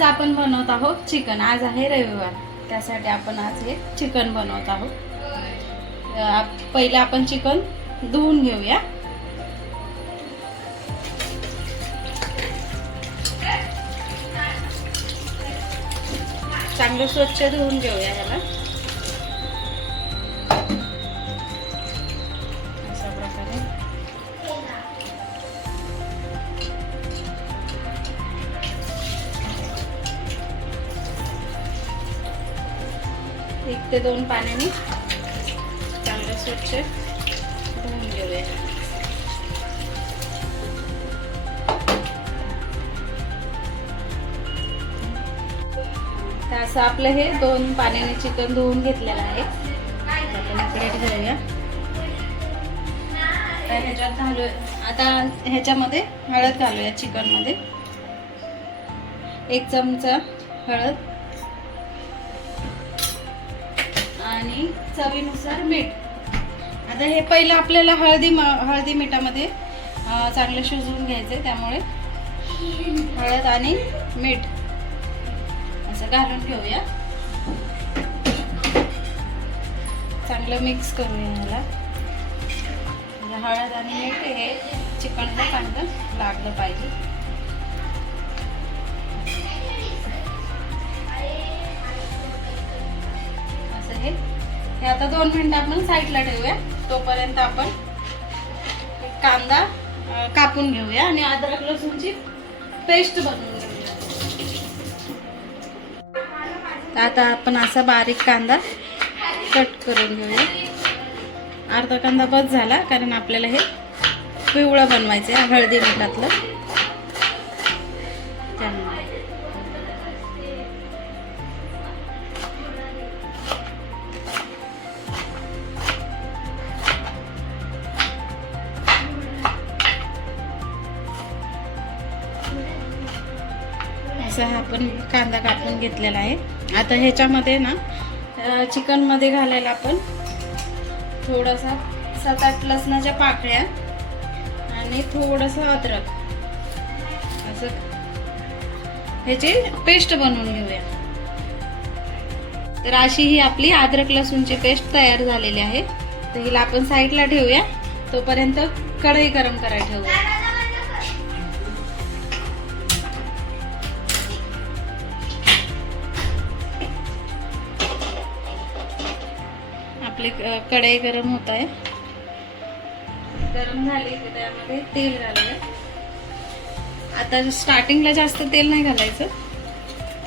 आज आपण बनवत आहोत चिकन. आज आहे रविवार, त्यासाठी आपण आज हे चिकन बनवत आहोत. पहिले आपण चिकन धुवून घेऊया. चांगलं स्वच्छ धुवून घेऊया ह्याला. अशा प्रकारे एक ते दोन पाण्याने चांगलं स्वच्छ धुवून घेऊया. तर असं आपलं हे दोन पाण्याने चिकन धुवून घेतलेलं आहे. आपण प्लेट घेऊया. ह्याच्यात घालूया. आता ह्याच्यामध्ये हळद घालूया. चिकन मध्ये 1 चमचा हळद आणि चवीनुसार मीठ. आता हे पहिलं आपल्याला हळदी मिठामध्ये चांगलं शिजवून घ्यायचं, त्यामुळे हळद आणि मीठ असं घालून घेऊया. चांगलं मिक्स करूया ह्याला. हळद आणि मीठ हे चिकनला चांगलं लागलं पाहिजे. असं हे आता 2 मिनिटं आपण साईडला ठेवूया. तोपर्यंत आपण कांदा कापून घेऊया आणि अद्रक लसूणची पेस्ट बनवून घेऊया. आता आपण असा बारीक कांदा कट करून घेऊया. अर्धा कांदा बस झाला, कारण आपल्याला हे पिवळं बनवायचं आहे हळदी मिठातलं. असा हा आपण कांदा कापून घेतलेला आहे. आता ह्याच्यामध्ये ना चिकन मध्ये घालायला आपण थोडासा 7-8 लसणाच्या पाकळ्या आणि थोडंसं अद्रक असं ह्याची पेस्ट बनवून घेऊया. तर अशी ही आपली अद्रक लसूणची पेस्ट तयार झालेली आहे. तर हिला आपण साईडला ठेवूया. तोपर्यंत कढई गरम करायला ठेवूया. आपली कढई गरम होत आहे. गरम झाली की त्यामध्ये तेल घालूया. आता स्टार्टिंगला जास्त तेल नाही घालायचं,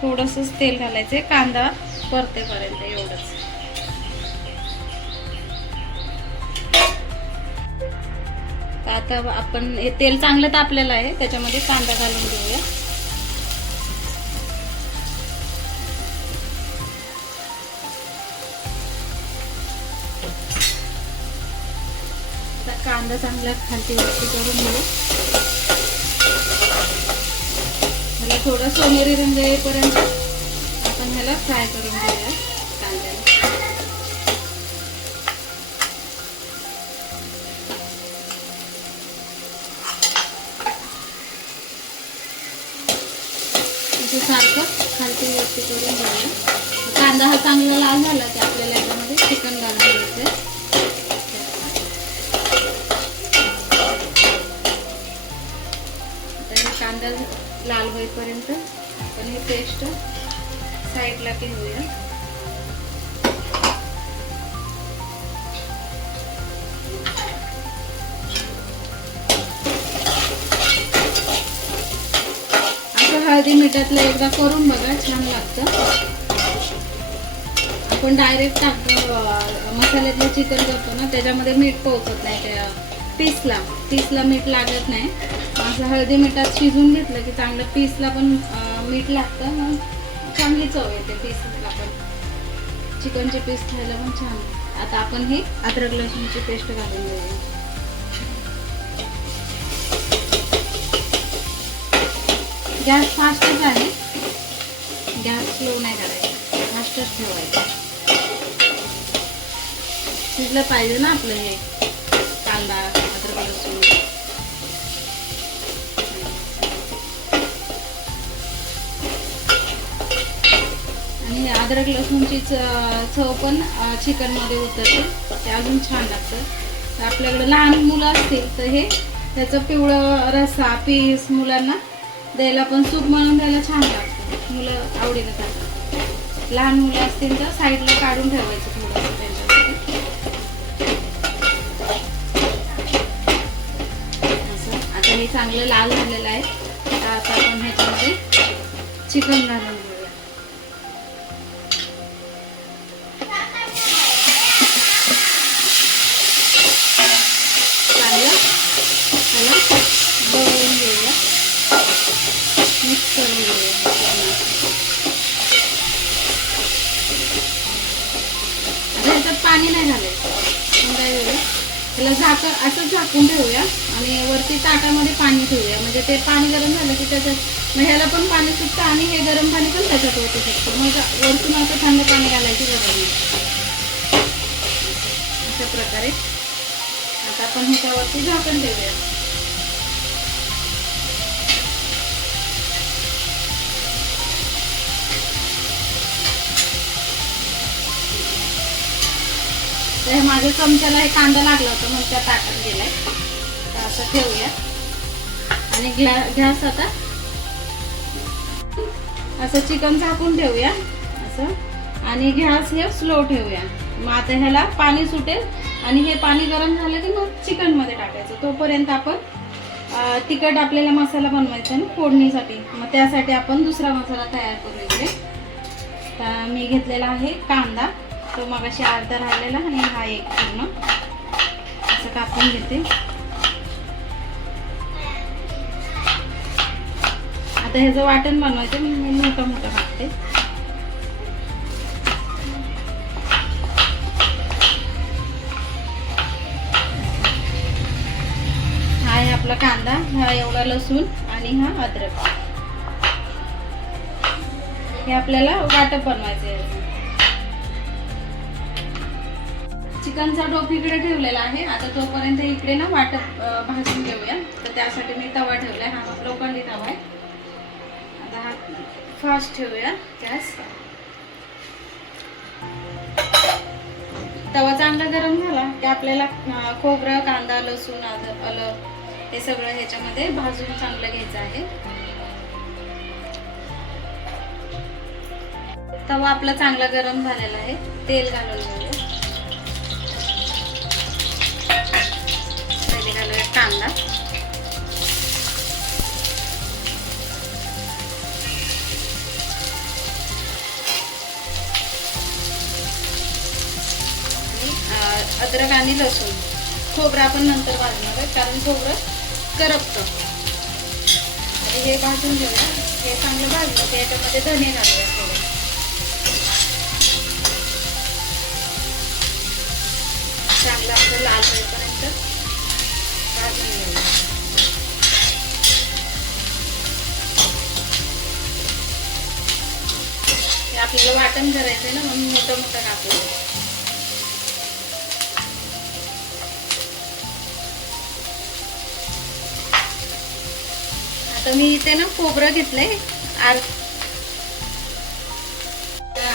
थोडंसंच तेल घालायचं कांदा परतेपर्यंत, एवढंच. आता आपण हे तेल चांगलं तापलेलं आहे, त्याच्यामध्ये कांदा घालून घेऊया. कांदा चांगला खालती वरती करून घेऊ. ह्याला थोडा सोनेरी रंग येईपर्यंत आपण ह्याला फ्राय करून घेऊया कांद्याला. असं सारखं खालती वरती करून घेऊया. कांदा हा चांगला लाल झाला की आपल्याला याच्यामध्ये चिकन घालून घ्यायचं. कांदा लाल होईपर्यंत आपण ही पेस्ट साईडला घेऊया. असं हळदी मिठातलं एकदा करून बघा, छान लागतं. आपण डायरेक्ट मसाल्यातलं चिकन करतो ना, त्याच्यामध्ये मीठ पोहोचत नाही. त्या पीसला मीठ लागत नाही. असं हळदी मिठात शिजून घेतलं की चांगलं पीसला पण मीठ लागतं, मग चांगली चव येते पीसला पण. चिकनचे पीस खायला पण छान. आता आपण ही अद्रक लसूणची पेस्ट घालून घेऊया. गॅस फास्टच आहे, गॅस स्लो नाही करायचा, फास्टच ठेवायचा. शिजलं पाहिजे ना आपलं हे कांदा अद्रक लसूण. अद्रक लसूणची चव पण चिकनमध्ये उतरते, ते अजून छान लागतं. तर आपल्याकडे लहान मुलं असतील तर हे त्याचं पिवळं रस्सा पीस मुलांना द्यायला पण सूप म्हणून द्यायला छान लागतं, मुलं आवडीनं खातात. लहान मुलं असतील तर साईडला काढून ठेवायचं थोडंसं त्यांच्यासाठी. असं आता हे चांगलं लाल झालेलं आहे. तर आता आपण ह्याच्यामध्ये चिकन घालून घेऊया. चांगलं त्याला बघून घेऊया, मिक्स करून घेऊया. आता ह्याच्यात पाणी नाही घालायचं, काय करूया त्याला असं झाकून ठेवूया आणि वरती ताटामध्ये पाणी ठेवूया. म्हणजे ते पाणी गरम झालं की त्याच्यात मग ह्याला पण पाणी सुटतं आणि हे गरम पाणी पण त्याच्यात ओतू शकतो. मग वरतून असं थंड पाणी घालायची गरज नाही. अशा प्रकारे आता आपण ह्याच्यावरती झाकण ठेवूया. तर माझ्या चमच्याला हे कांदा लागला होता म्हणून त्या ताटात गेलाय. तर असं ठेवूया आणि गॅस आता असं चिकन झाकून ठेवूया असं, आणि गॅस हे स्लो ठेवूया. मग आता ह्याला पाणी सुटेल आणि हे पाणी गरम झालं की मग चिकन मध्ये टाकायचं. तोपर्यंत आपण तिखट आपल्याला मसाला बनवायचा ना फोडणीसाठी, मग त्यासाठी आपण दुसरा मसाला तयार करू इकडे. तर मी घेतलेला आहे कांदा, तो मगाशी अर्धा राहिलेला आणि हा एक पूर्ण असं कापून घेते. आता ह्याचं वाटण बनवायचं, मी मोठं मोठं कापते. हा आहे आपला कांदा, हा एवढा लसूण आणि हा अद्रक. हे आपल्याला वाटप बनवायचं आहे. चिकनचा डोप इकडे ठेवलेला आहे. आता तोपर्यंत इकडे ना वाटप भाजून घेऊया. तर त्यासाठी मी तवा ठेवलाय, हा लोखंडी तवा आहे. आता हा फास्ट ठेवूया गॅस. तवा चांगला गरम झाला की आपल्याला खोबरं, कांदा, लसूण, आलं हे सगळं ह्याच्यामध्ये भाजून चांगलं घ्यायचं आहे. तवा आपला चांगला गरम झालेला आहे. तेल घालून घेऊया. पहिले घालूया कांदा, अद्रक आणि लसूण. खोबरं आपण नंतर भाजणार आहे कारण खोबरं करपतं. आणि हे भाजून घेऊया. हे चांगलं भाजलं की याच्यामध्ये धने घालूया थोडे. चांगलं आपलं लाल होईपर्यंत भाजून घेऊया. हे आपल्याला वाटण करायचंय ना, म्हणून मोठं मोठं कापलं. आता मी इथे ना खोबरं घेतलंय.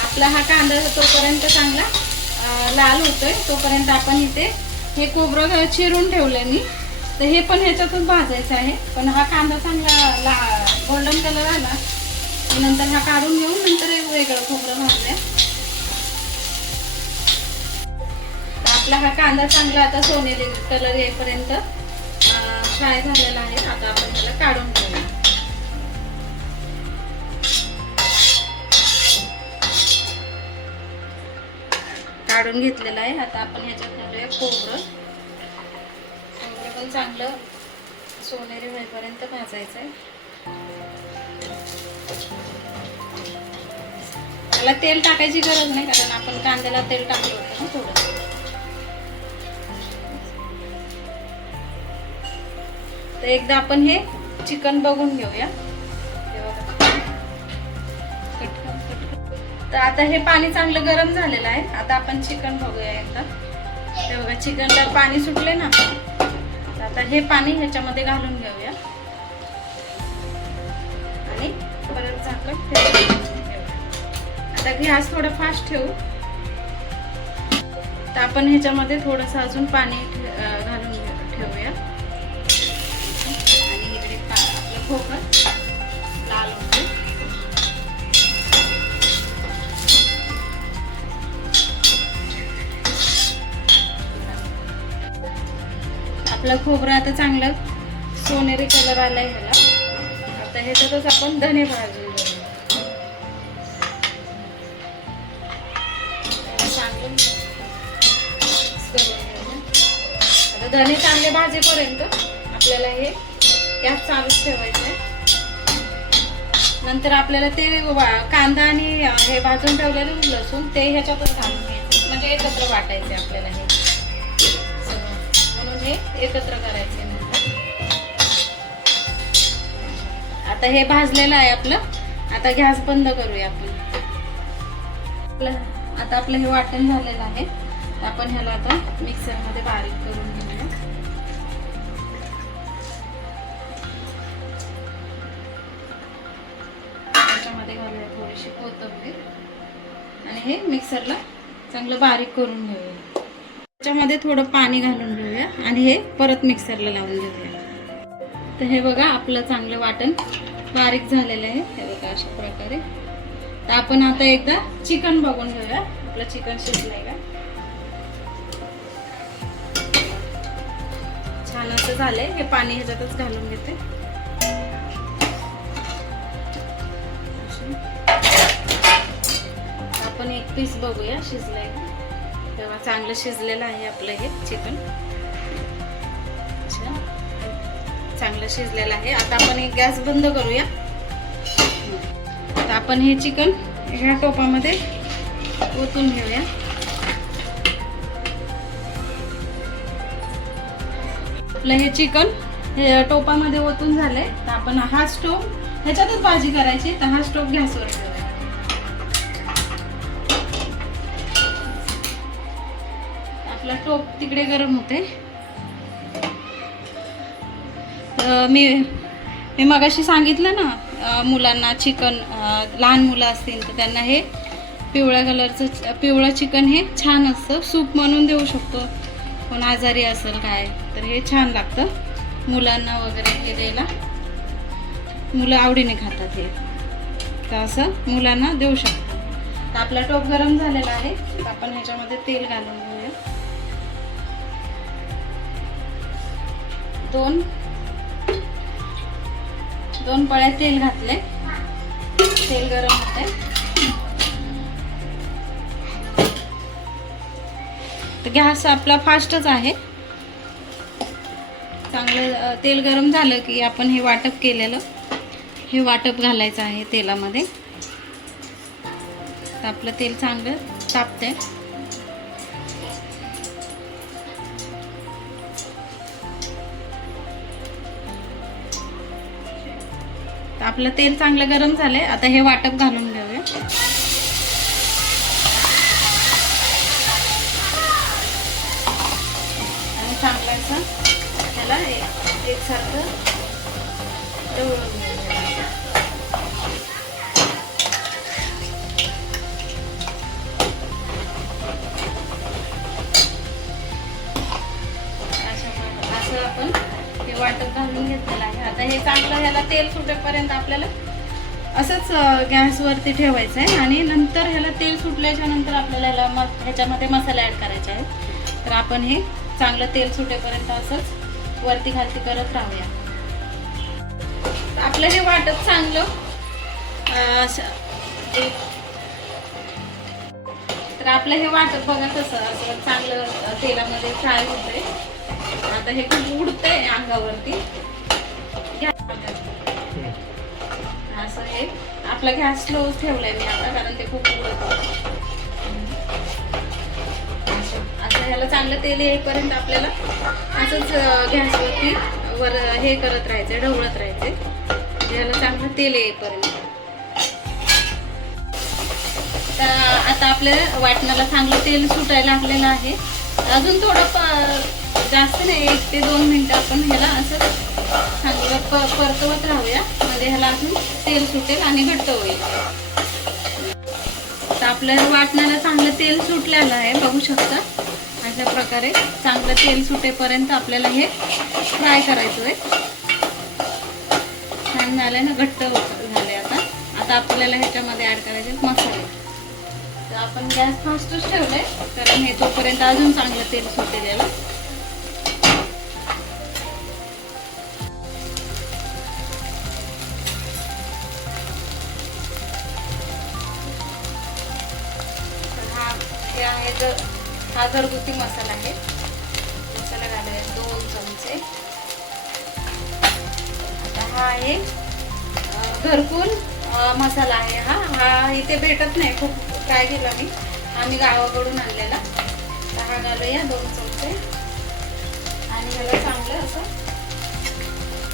आपला हा कांदा तोपर्यंत चांगला लाल होतोय तोपर्यंत आपण इथे हे खोबरं चिरून ठेवलंय मी. तर हे पण ह्याच्यातच भाजायचं आहे. पण हा कांदा चांगला गोल्डन कलर आला नंतर हा काढून घेऊन नंतर वेगळं खोबरं भाजूया. आपला हा कांदा चांगला आता सोनेरी कलर येईपर्यंत फ्राय झालेला आहे. आता आपण त्याला काढून घेऊया. काढून घेतलेलं आहे. आता आपण ह्याच्यात घालूया खोबरं. खोबरं पण चांगलं सोनेरी होईपर्यंत भाजायचं आहे. त्याला तेल टाकायची गरज नाही कारण आपण कांद्याला तेल टाकलं होतं ना थोडं. तर एकदा आपण हे चिकन बघून घेऊया. तर आता हे पाणी चांगलं गरम झालेलं आहे. आता आपण चिकन बघूया एकदा. हे बघा चिकनला पाणी सुटले ना. आता हे पाणी ह्याच्यामध्ये घालून घेऊया आणि परत झाकण ठेवूया. आता आता गॅस थोडा फास्ट ठेवू. तर आपण ह्याच्यामध्ये थोडंसं अजून पाणी घालून ठेवूया. आणि इकडे आपलं खोबरं लाल होते. आपलं खोबरं आता चांगलं सोनेरी कलर आलाय ह्याला. आता ह्याच्यातच आपण धने भाजून घेऊ. चांगलं आता धने चांगले भाजेपर्यंत आपल्याला हे गॅस चालूच ठेवायचं आहे. नंतर आपल्याला ते कांदा आणि हे भाजून ठेवलेलं लसूण ते ह्याच्यातच घालून घ्यायचं, म्हणजे एकत्र वाटायचे आपल्याला हे सगळं. म्हणून हे एकत्र करायचे. आता हे भाजलेलं आहे आपलं. आता गॅस बंद करूया आपण. आता आपलं हे वाटण झालेलं आहे. आपण ह्याला आता मिक्सरमध्ये बारीक करून घेऊया. त्याच्यामध्ये घालूया थोडीशी कोथिंबीर आणि हे मिक्सरला चांगलं बारीक करून घेऊया. त्याच्यामध्ये थोडं पाणी घालून घेऊया आणि हे परत मिक्सरला लावून घेऊया. तर हे बघा आपलं चांगलं वाटण बारीक झालेलं आहे. हे बघा अशा प्रकारे. तर आपण आता एकदा चिकन बघून घेऊया आपलं चिकन शिजलंय का. छान असं झालंय. हे पाणी ह्याच्यातच घालून घेते. आपण एक पीस बघूया शिजलंय का. तेव्हा चांगलं शिजलेलं आहे आपलं हे चिकन. चांगलं शिजलेलं आहे. आता आपण एक गॅस बंद करूया. आता आपण हे चिकन ह्या टोपामध्ये ओतून घेऊया. आपलं हे चिकन हे टोपामध्ये ओतून झालंय. तर आपण हा स्टोव ह्याच्यातच भाजी करायची. तर हा स्टोव गॅसवर ठेवूया. आपला टोप तिकडे गरम होते. मी मगाशी सांगितलं ना मुलांना चिकन लहान मुलं असतील तर त्यांना हे पिवळं चिकन हे छान असतं. सूप म्हणून देऊ शकतो. कोण आजारी असेल काय तर हे छान लागतं मुलांना वगैरे हे द्यायला. मुलं आवडीने खातात हे. तर असं मुलांना देऊ शकतो. तर आपला टोप गरम झालेला आहे. आपण ह्याच्यामध्ये तेल घालून घेऊया. दोन पळ्या तेल घातले. तेल गरम होते. तर गॅस आपला फास्टच आहे. चांगलं तेल गरम झालं की आपण हे वाटप केलेलं हे वाटप घालायचं आहे तेलामध्ये. तर आपलं तेल चांगलं तापतंय. आपलं तेल चांगलं गरम झालंय. आता हे वाटप घालून घेऊया. आणि चांगलं असं त्याला एकसारखं ढवळून घेऊया. असं आपण हे वाटप घालून घेतलेलं आहे. आता हे चांगलं ह्याला तेल सुटेपर्यंत आपल्याला असंच गॅसवरती ठेवायचं आहे. आणि नंतर ह्याला तेल सुटल्याच्या नंतर आपल्याला ह्याच्यामध्ये मसाले ॲड करायचे आहेत. तर आपण हे चांगलं तेल सुटेपर्यंत असंच वरती खालती करत राहूया. आपलं हे वाटप चांगलं तर आपलं हे वाटप बघा कसं असं चांगलं तेलामध्ये फ्राय होतंय. आता हे खूप उडतंय अंगावरती. असं हे आपला गॅस स्लो ठेवलाय मी आता कारण ते खूप उडत. असं ह्याला चांगलं तेल येईपर्यंत आपल्याला असंच गॅसवरती वर हे करत राहायचं, ढवळत राहायचे ह्याला चांगलं तेल येईपर्यंत. तर आता आपल्या वाटणाला चांगलं तेल सुटायला लागलेलं आहे. अजून थोडं जास्त नाही 1 ते 2 मिनिटं आपण ह्याला असं चांगलं परतवत राहूया. म्हणजे ह्याला अजून तेल सुटेल आणि घट्ट होईल. तर आपल्याला वाटणाला चांगलं तेल सुटलेलं आहे, बघू शकता. अशा प्रकारे चांगलं तेल सुटेपर्यंत आपल्याला हे फ्राय करायचं आहे. छान झालंय ना, घट्ट झाले. आता आपल्याला ह्याच्यामध्ये ऍड करायचे मसाले. तर आपण गॅस फास्टच ठेवलाय, कारण हे तोपर्यंत अजून चांगलं तेल सुटेल याला. हा घरगुती मसाला आहे. मसाला घालूया 2 चमचे. आता हा आहे घरकुल मसाला आहे. हा इथे भेटत नाही, खूप ट्राय केला मी, आम्ही गावाकडून आणलेला. तर हा घालूया 2 चमचे आणि ह्याला चांगलं असं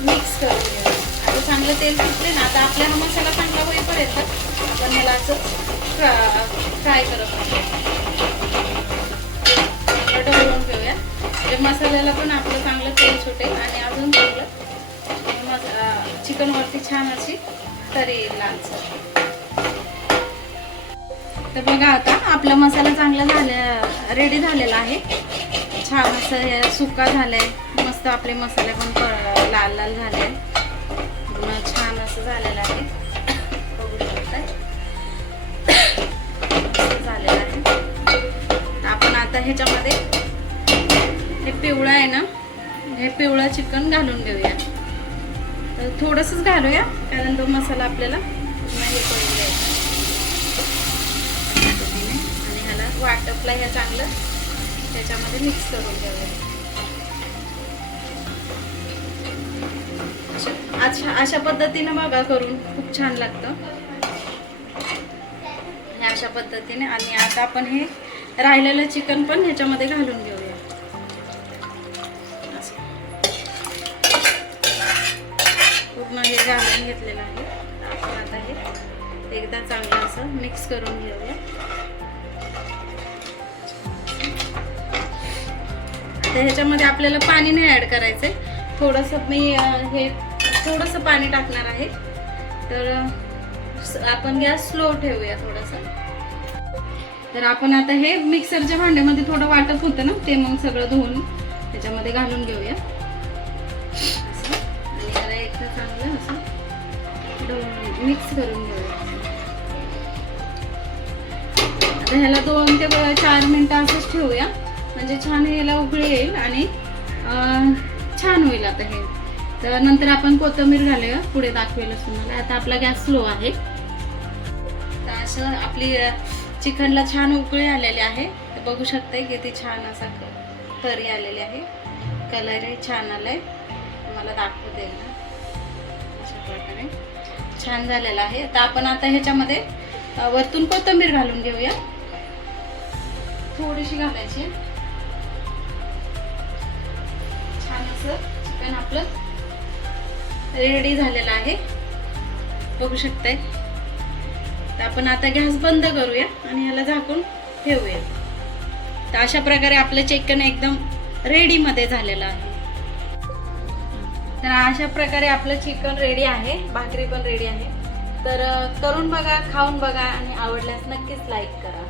मिक्स करून घेऊया. आता चांगलं तेल सुटले ना, आता आपला हा मसाला चांगला होईपर्यंत आपण ह्याला असं फ्राय करत राहू. ढवळून घेऊया, म्हणजे मसाल्याला पण आपलं चांगलं तेल सुटेल आणि अजून चांगलं चिकन वरती छान अशी तरी येईल लालसर. तर बघा आता आपला मसाला चांगला रेडी झालेला आहे. छान असं सुका झालाय, मस्त आपले मसाले पण लाल लाल झाले, छान असं झालेलं आहे. बघू शकताय झालेलं आहे. आपण आता ह्याच्यामध्ये हे पिवळं आहे ना, हे पिवळं चिकन घालून घेऊया. तर थोडंसंच घालूया, कारण तो मसाला आपल्याला हे करून द्यायचा. आणि ह्याला वाटपला हे चांगलं त्याच्यामध्ये मिक्स करून घेऊया. अशा पद्धतीने बघा करून खूप छान लागतं अशा पद्धतीने. आणि आता आपण हे राहिलेलं चिकन पण ह्याच्यामध्ये घालून घेऊया. पूर्ण हे घालून घेतलेलं आहे. आपण आता हे एकदा चांगलं असं मिक्स करून घेऊया. आता ह्याच्यामध्ये आपल्याला पाणी नाही ऍड करायचंय, थोडंसं मी हे थोडंसं पाणी टाकणार आहे. तर आपण गॅस स्लो ठेवूया थोडंसं. तर आपण आता हे मिक्सरच्या भांड्यामध्ये थोडं वाटप होतं ना, ते मग सगळं धुवून त्याच्यामध्ये घालून घेऊया असं. आणि याला एकदा चांगलं असं मिक्स करून घेऊया. आता ह्याला 2 ते 4 मिनिटं असंच ठेवूया, म्हणजे छान ह्याला उकळी येईल आणि छान होईल. आता हे तर नंतर आपण कोथिंबीर घालूया, पुढे दाखवेलच तुम्हाला. आता आपला गॅस स्लो आहे. तर असं आपली चिकनला छान उकळी आलेली आहे. तर बघू शकताय किती छान असा तरी आलेली आहे, कलरही छान आलाय. मला दाखवते ना, अशा प्रकारे छान झालेला आहे. तर आपण आता ह्याच्यामध्ये वरतून कोथिंबीर घालून घेऊया, थोडीशी घालायची. छान असं चिकन आपलं रेडी झालेलं आहे, बघू शकताय. तर आपण आता गॅस बंद करूया आणि ह्याला झाकून ठेवूया. तर अशा प्रकारे आपलं चिकन एकदम रेडी मध्ये झालेलं आहे. तर अशा प्रकारे आपलं चिकन रेडी आहे, भाकरी पण रेडी आहे. तर करून बघा, खाऊन बघा आणि आवडल्यास नक्कीच लाईक करा.